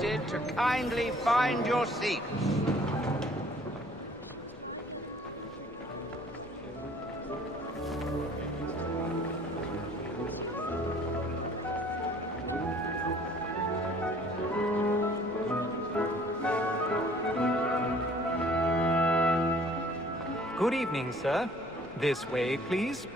To kindly find your seats. Good evening, sir. This way, please.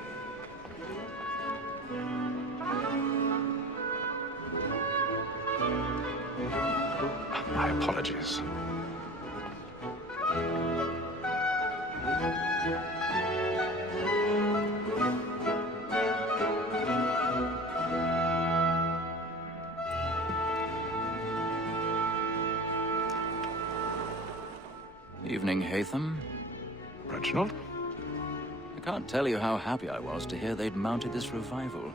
My apologies. Evening, Hatham. Reginald? I can't tell you how happy I was to hear they'd mounted this revival.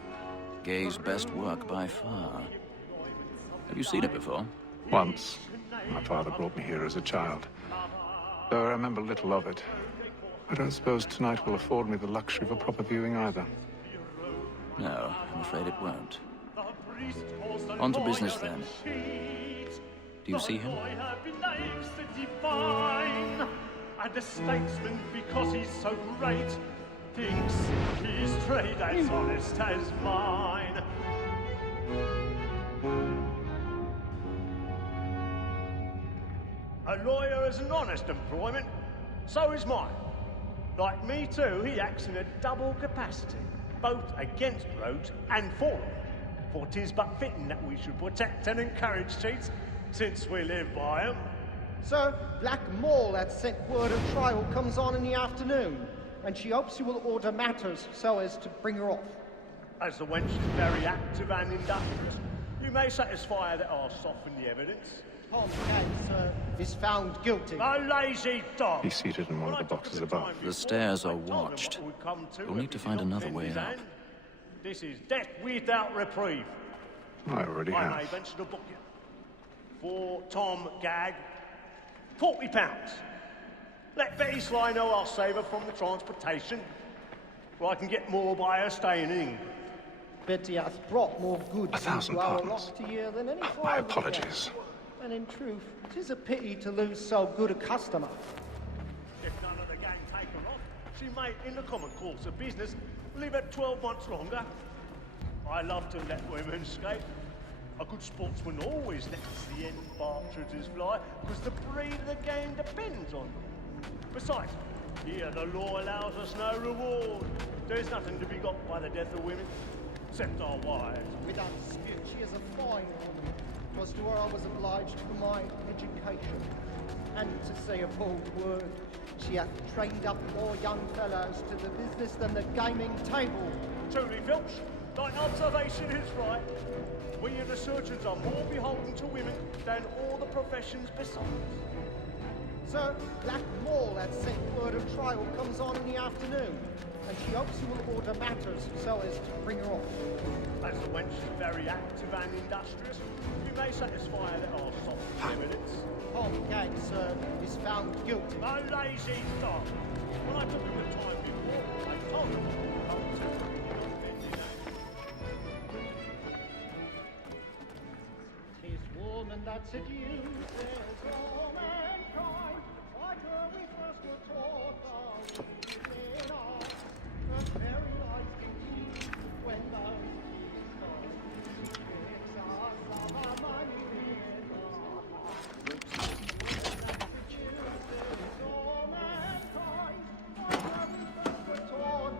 Gay's best work by far. Have you seen it before? Once. My father brought me here as a child. Though I remember little of it. I don't suppose tonight will afford me the luxury of a proper viewing either. No, I'm afraid it won't. On to business then. Do you see him? And the statesman, because he's so great, thinks his trade as honest as mine. A lawyer is an honest employment, so is mine. Like me too, he acts in a double capacity, both against rogues and for them. For 'tis but fitting that we should protect and encourage cheats, since we live by 'em. Sir, Black Mall had sent word of trial comes on in the afternoon, and she hopes you will order matters so as to bring her off. As the wench is very active and industrious, you may satisfy her that I'll soften the evidence. Tom Gates, sir, is found guilty. A lazy dog! He's seated in one of the boxes above. The stairs are watched. We'll need to find another way up. This is death without reprieve. I already I may have. venture to book you. For Tom Gag, £40. Let Betty Sly know I'll save her from the transportation, or I can get more by her staying in England. Betty hath brought more goods 1,000 into our pardons. lot a year than any My foreign apologies. can. And in truth, 'tis a pity to lose so good a customer. If none of the gang take her off, she may, in the common course of business, live at 12 months longer. I love to let women escape. A good sportsman always lets the end partridges fly, because the breed of the game depends on them. Besides, here the law allows us no reward. There's nothing to be got by the death of women, except our wives. Without dispute, she is a fine woman. 'Twas to her I was obliged for my education. And to say a bold word, she hath trained up more young fellows to the business than the gaming table. Truly, Filch, thy observation is right. We and the surgeons are more beholden to women than all the professions besides. Sir, Black Mall had sent word of trial comes on in the afternoon, and she hopes you will order matters so as to bring her off. As the wench is very active and industrious, you may satisfy her that our soft evidence. Tom Gag, sir, is found guilty. A lazy dog. When I took him the time before, I told him I would come to. Woman that seduces all mankind, like her we first were taught in art. The very eyes can see when those keys tricks us of our money with our heart. Woman that seduces all mankind, like her we first were taught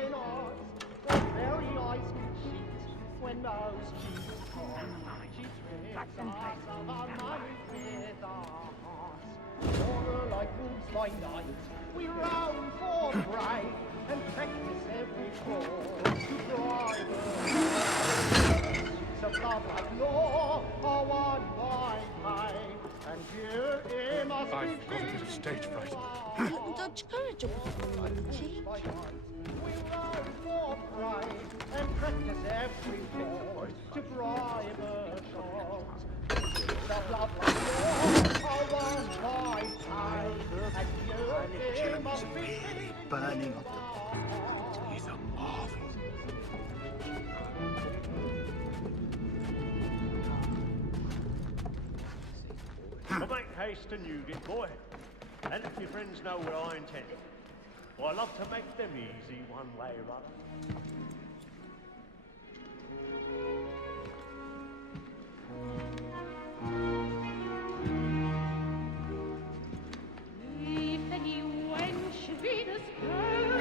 in art. The very eyes can cheat when those keys like wolves by night, we round for prey and practice every fraud to bribe us. Suits of love like law are won by pain, and here must be I've got a bit of stage fright. Dodge courage, we round for prey and practice every fraud to bribe us. Of love like law, I was my time, and you must be Burning of the pond is a marvel. But make haste and you get boy. And if your friends know where I intend. I love to make them easy one way or other.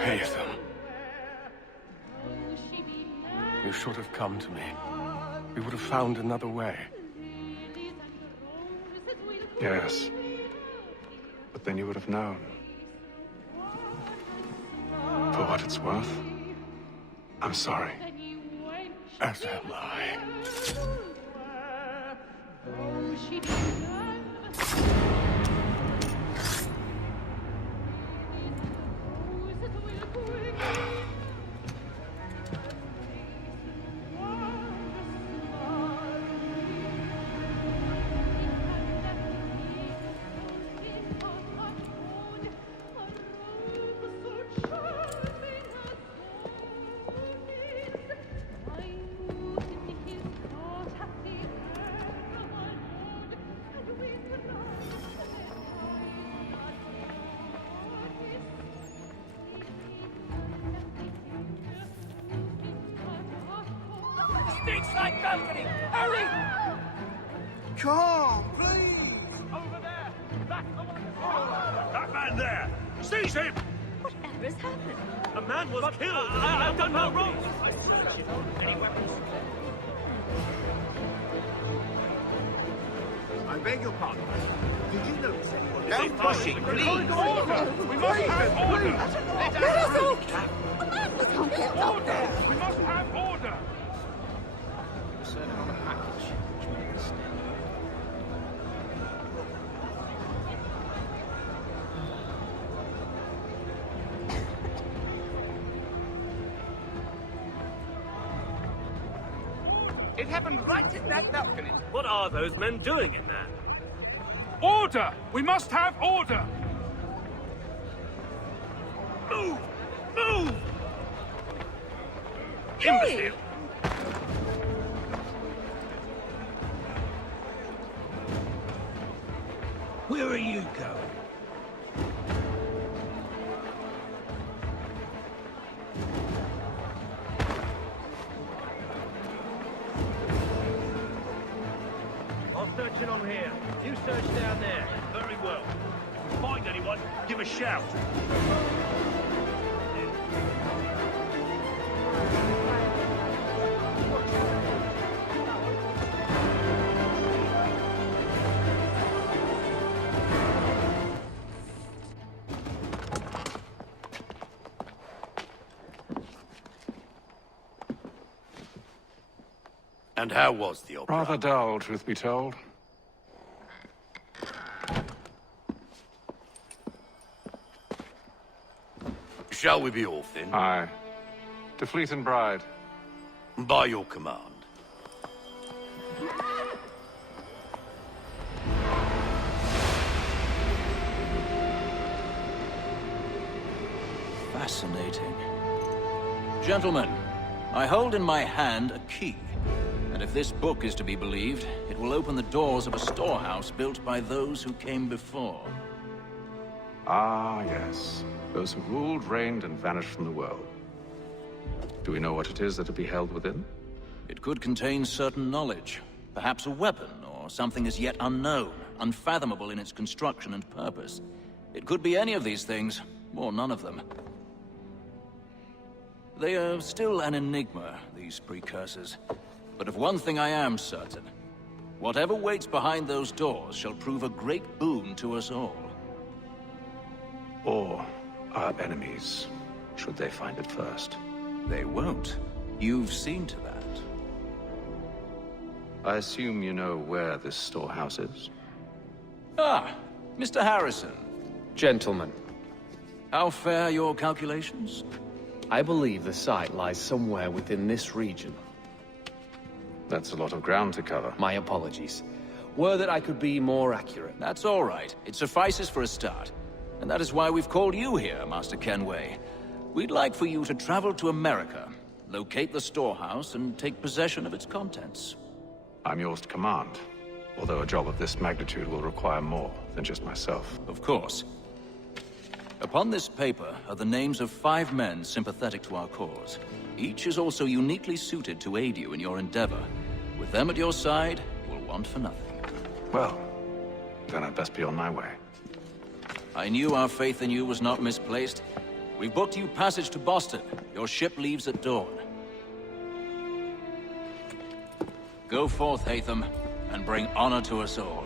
Haytham. You should have come to me. We would have found another way. Yes. But then you would have known. For what it's worth, I'm sorry. As am I. Stinks like balcony! Hurry! Come, please! Over there! That's the one! That man there! Seize him! Whatever's happened? A man was killed! I've done no wrong! I searched it. Any weapons? I beg your pardon. Did you notice anyone? No pushing, please! Order! We must have order! Let us all A man was killed up there! We must have order! Serving on a package, which means... It happened right in that balcony. What are those men doing in there? Order! We must have order! Move! Move! Imbecile! Where are you going? I'll search in on here. You search down there. Very well. Find anyone, give a shout. And how was the opera? Rather dull, truth be told. Shall we be off then? Aye. To Fleet and Bride. By your command. Fascinating. Gentlemen, I hold in my hand a key. And if this book is to be believed, it will open the doors of a storehouse built by those who came before. Ah, yes. Those who ruled, reigned, and vanished from the world. Do we know what it is that will be held within? It could contain certain knowledge. Perhaps a weapon, or something as yet unknown, unfathomable in its construction and purpose. It could be any of these things, or none of them. They are still an enigma, these precursors. But of one thing I am certain. Whatever waits behind those doors shall prove a great boon to us all. Or our enemies, should they find it first. They won't. You've seen to that. I assume you know where this storehouse is? Ah, Mr. Harrison. Gentlemen, How fare your calculations? I believe the site lies somewhere within this region. That's a lot of ground to cover. My apologies. Were that I could be more accurate. That's all right. It suffices for a start. And that is why we've called you here, Master Kenway. We'd like for you to travel to America, locate the storehouse, and take possession of its contents. I'm yours to command. Although a job of this magnitude will require more than just myself. Of course. Upon this paper are the names of 5 men sympathetic to our cause. Each is also uniquely suited to aid you in your endeavor. With them at your side, you will want for nothing. Well, then I'd best be on my way. I knew our faith in you was not misplaced. We've booked you passage to Boston. Your ship leaves at dawn. Go forth, Hatham, and bring honor to us all.